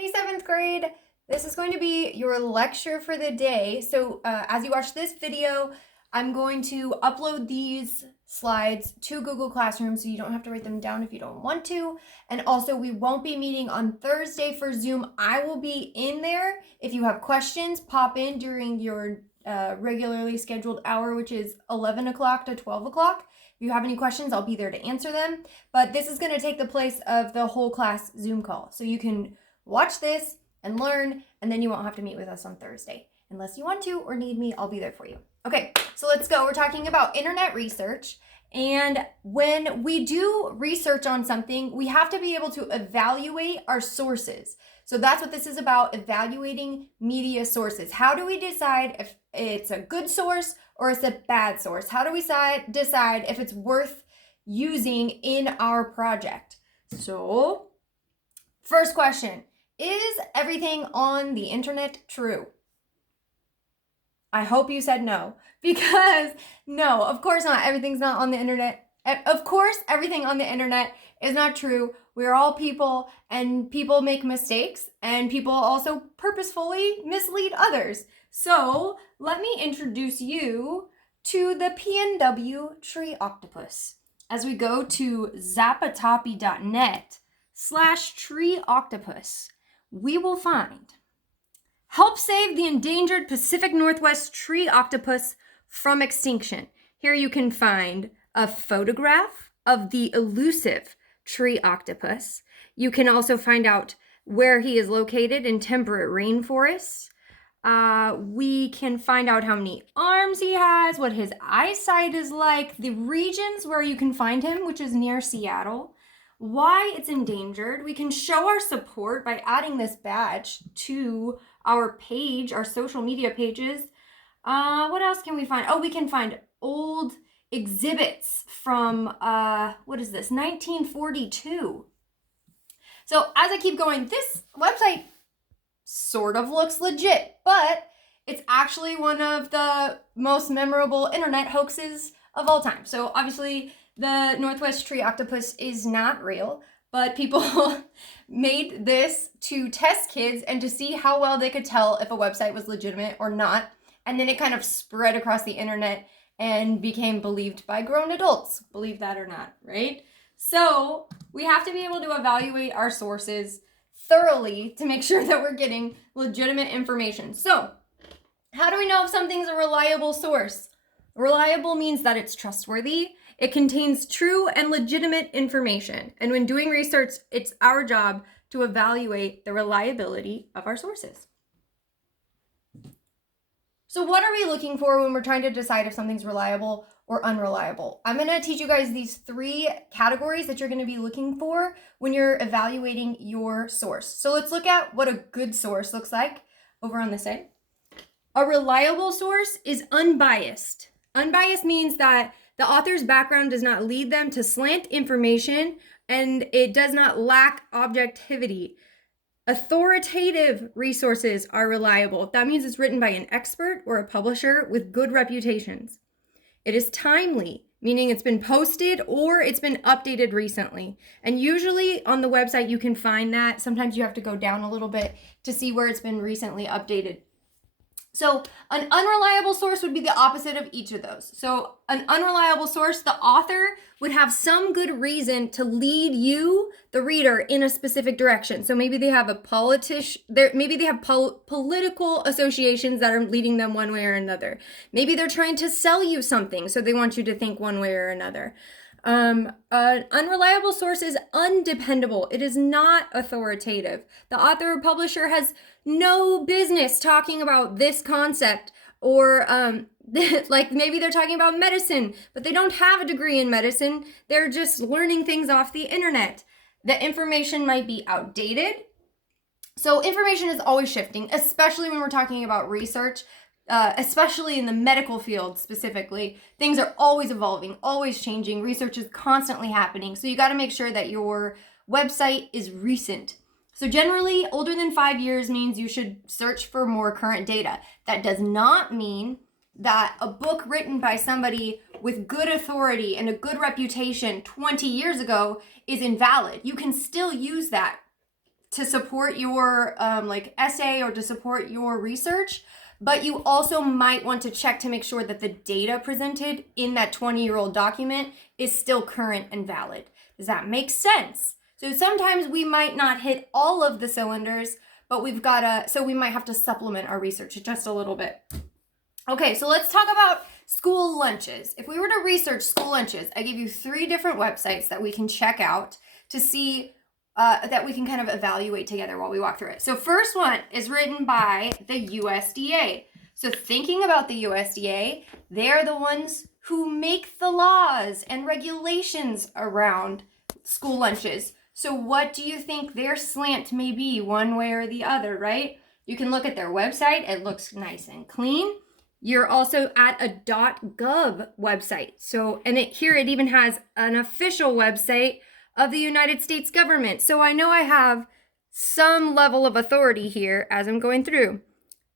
Hey, seventh grade. This is going to be your lecture for the day. So as you watch this video, I'm going to upload these slides to Google Classroom so you don't have to write them down if you don't want to. And also, we won't be meeting on Thursday for Zoom. I will be in there. If you have questions, pop in during your regularly scheduled hour, which is 11 o'clock to 12 o'clock. If you have any questions, I'll be there to answer them. But this is going to take the place of the whole class Zoom call. So you can watch this and learn, and then you won't have to meet with us on Thursday. Unless you want to or need me, I'll be there for you. Okay, so let's go. We're talking about internet research. And when we do research on something, we have to be able to evaluate our sources. So that's what this is about, evaluating media sources. How do we decide if it's a good source or it's a bad source? How do we decide if it's worth using in our project? So, first question. Is everything on the internet true? I hope you said no, because no, of course not. Everything's not on the internet. Of course, everything on the internet is not true. We're all people, and people make mistakes, and people also purposefully mislead others. So let me introduce you to the PNW Tree Octopus. As we go to zapatopi.net/Tree Octopus, we will find help save the endangered Pacific Northwest tree octopus from extinction. Here you can find a photograph of the elusive tree octopus. You can also find out where he is located in temperate rainforests. We can find out how many arms he has, what his eyesight is like, the regions where you can find him, which is near Seattle, why it's endangered. We can show our support by adding this badge to our page, our social media pages. What else can we find? Oh, we can find old exhibits from, 1942. So as I keep going, this website sort of looks legit, but it's actually one of the most memorable internet hoaxes of all time. So obviously, the Northwest Tree Octopus is not real, but people made this to test kids and to see how well they could tell if a website was legitimate or not. And then it kind of spread across the internet and became believed by grown adults, believe that or not, right? So we have to be able to evaluate our sources thoroughly to make sure that we're getting legitimate information. So how do we know if something's a reliable source? Reliable means that it's trustworthy. It contains true and legitimate information. And when doing research, it's our job to evaluate the reliability of our sources. So what are we looking for when we're trying to decide if something's reliable or unreliable? I'm going to teach you guys these 3 categories that you're going to be looking for when you're evaluating your source. So let's look at what a good source looks like over on this side. A reliable source is unbiased. Unbiased means that the author's background does not lead them to slant information, and it does not lack objectivity. Authoritative resources are reliable. That means it's written by an expert or a publisher with good reputations. It is timely, meaning it's been posted or it's been updated recently. And usually on the website you can find that. Sometimes you have to go down a little bit to see where it's been recently updated. So an unreliable source would be the opposite of each of those. So an unreliable source, the author would have some good reason to lead you, the reader, in a specific direction. So maybe they have political associations that are leading them one way or another. Maybe they're trying to sell you something, so they want you to think one way or another. An unreliable source is undependable. It is not authoritative. The author or publisher has no business talking about this concept, or like maybe they're talking about medicine, but they don't have a degree in medicine. They're just learning things off the internet. The information might be outdated. So information is always shifting, especially when we're talking about research. Especially in the medical field specifically, things are always evolving, always changing. Research is constantly happening. So you got to make sure that your website is recent. So generally, older than 5 years means you should search for more current data. That does not mean that a book written by somebody with good authority and a good reputation 20 years ago is invalid. You can still use that to support your like essay or to support your research, but you also might want to check to make sure that the data presented in that 20-year-old document is still current and valid. Does that make sense? So sometimes we might not hit all of the cylinders, but so we might have to supplement our research just a little bit. Okay, so let's talk about school lunches. If we were to research school lunches, I give you 3 different websites that we can check out to see that we can kind of evaluate together while we walk through it. So first one is written by the USDA. So thinking about the USDA, they're the ones who make the laws and regulations around school lunches. So what do you think their slant may be one way or the other, right? You can look at their website. It looks nice and clean. You're also at a .gov website. So, and here it even has an official website of the United States government. So I know I have some level of authority here as I'm going through.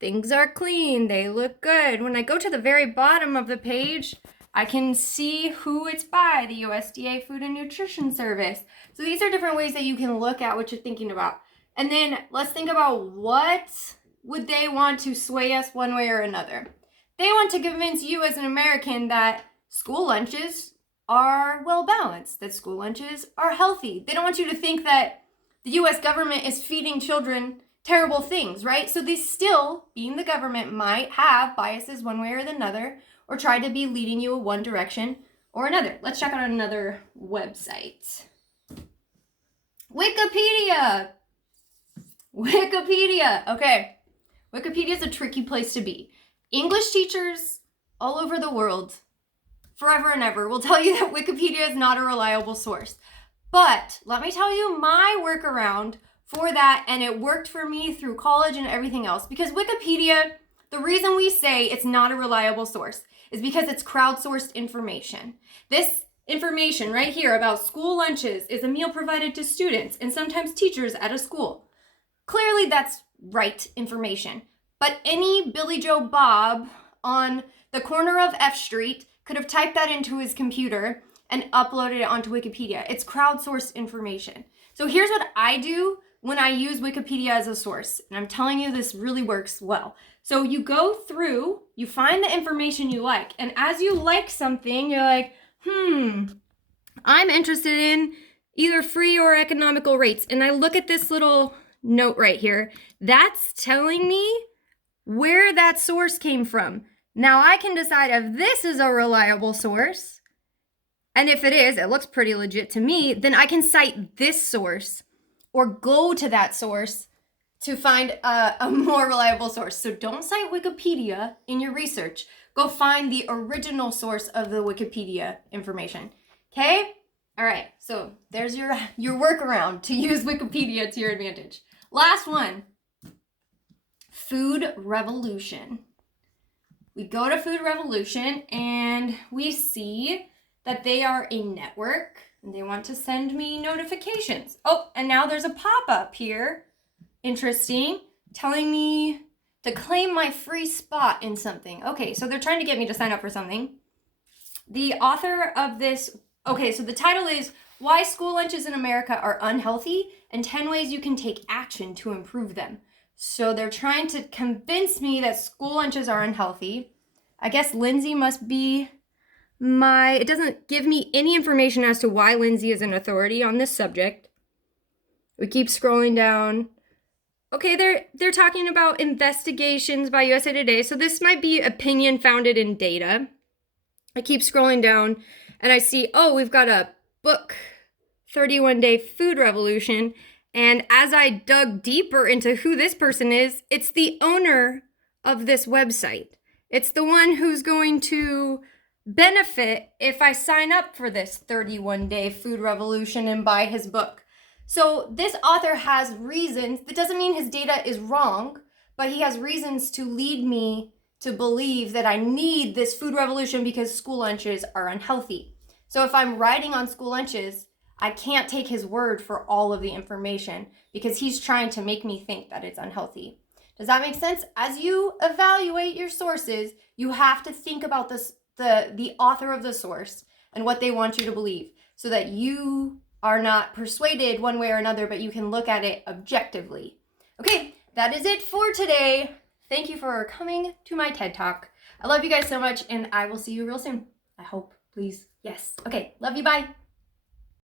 Things are clean, they look good. When I go to the very bottom of the page, I can see who it's by, the USDA Food and Nutrition Service. So these are different ways that you can look at what you're thinking about. And then let's think about what would they want to sway us one way or another. They want to convince you as an American that school lunches are well balanced, that school lunches are healthy. They don't want you to think that the US government is feeding children terrible things, right? So they still, being the government, might have biases one way or another, or try to be leading you in one direction or another. Let's check out another website. Wikipedia. Okay. Wikipedia is a tricky place to be. English teachers all over the world, forever and ever, will tell you that Wikipedia is not a reliable source. But let me tell you my workaround for that, and it worked for me through college and everything else. Because Wikipedia, the reason we say it's not a reliable source is because it's crowdsourced information. This information right here about school lunches is a meal provided to students and sometimes teachers at a school. Clearly that's right information. But any Billy Joe Bob on the corner of F Street could have typed that into his computer and uploaded it onto Wikipedia. It's crowdsourced information. So here's what I do when I use Wikipedia as a source. And I'm telling you, this really works well. So you go through, you find the information you like. And as you like something, you're like, I'm interested in either free or economical rates. And I look at this little note right here. That's telling me where that source came from. Now I can decide if this is a reliable source, and if it is, it looks pretty legit to me, then I can cite this source or go to that source to find a more reliable source. So don't cite Wikipedia in your research. Go find the original source of the Wikipedia information. Okay? All right, so there's your workaround to use Wikipedia to your advantage. Last one, Food Revolution. We go to Food Revolution and we see that they are a network and they want to send me notifications. Oh, and now there's a pop-up here. Interesting. Telling me to claim my free spot in something. Okay, so they're trying to get me to sign up for something. The author of this, okay, so the title is Why School Lunches in America Are Unhealthy and 10 Ways You Can Take Action to Improve Them. So they're trying to convince me that school lunches are unhealthy. I guess Lindsay must be it doesn't give me any information as to why Lindsay is an authority on this subject. We keep scrolling down. Okay, they're talking about investigations by USA Today. So this might be opinion founded in data. I keep scrolling down and I see, we've got a book, 31-Day Food Revolution. And as I dug deeper into who this person is, it's the owner of this website. It's the one who's going to benefit if I sign up for this 31-Day Food Revolution and buy his book. So this author has reasons. That doesn't mean his data is wrong, but he has reasons to lead me to believe that I need this food revolution because school lunches are unhealthy. So if I'm writing on school lunches, I can't take his word for all of the information because he's trying to make me think that it's unhealthy. Does that make sense? As you evaluate your sources, you have to think about the author of the source and what they want you to believe so that you are not persuaded one way or another, but you can look at it objectively. Okay, that is it for today. Thank you for coming to my TED Talk. I love you guys so much, and I will see you real soon. I hope, please. Yes. Okay, love you, bye.